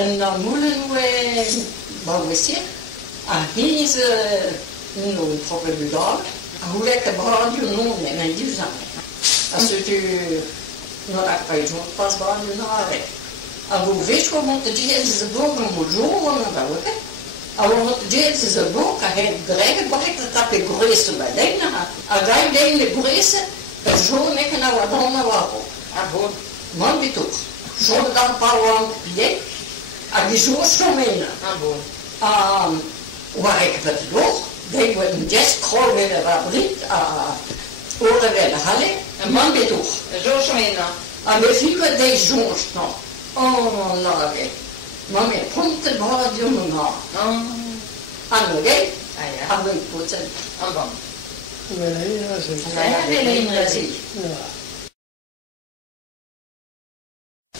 En dan moeten we, wat we zeggen, aan deze nood voor de dag, hoe lekker radio noemen en die zijn. Als je nog dat bij zo'n pas radio naar en hoe weet je wat de deze boeken moet zoeken en dat ook. En wat deze boeken heeft geregeld, wat ik dat heb gereisd bij dingen. En wij dingen gereisd, dat zo niet naar wat dan waarom. En gewoon, man die toch. Zo dan een paar lang je. En die zo menen. En gewoon. Waar ik het nog, die worden just gewoon weer wat brengt. Oren werden halen. En man die toch. Zo menen. En we vielen deze jongens nog. Oh, lage. Maar met punten behouden jongen nog. En nog een. En we moeten. En dan. Nee, dat is het. Ja.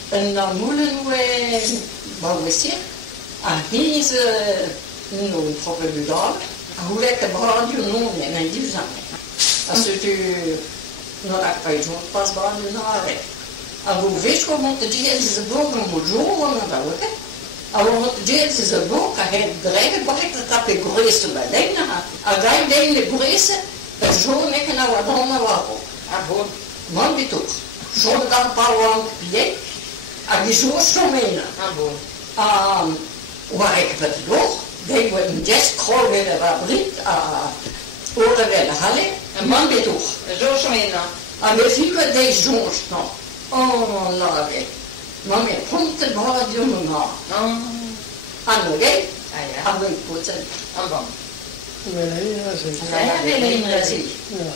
En dan moeten we, wat we zeggen, aan deze nood voor de dag, hoe lekker radio noemen en die zijn. Als je nog dat bij zo'n pas radio naar en hoe weet je wat deze boeken moet zoeken en dat ook. En wat deze boeken heeft geregeld, wat ik dat heb gereisd bij dingen. En wij dingen gereisd, dat zo niet naar wat dan waarom. En gewoon, man die toch. Zo dan een paar lang je. En die zo menen. En gewoon. Waar ik het nog, die worden just gewoon weer wat brengt. Oren werden halen. En man die toch. Zo menen. En we vielen deze jongens nog. Oh, lage. Maar met punten behouden jongen nog. En nog een. En we moeten. En dan. Nee, dat is het. Ja.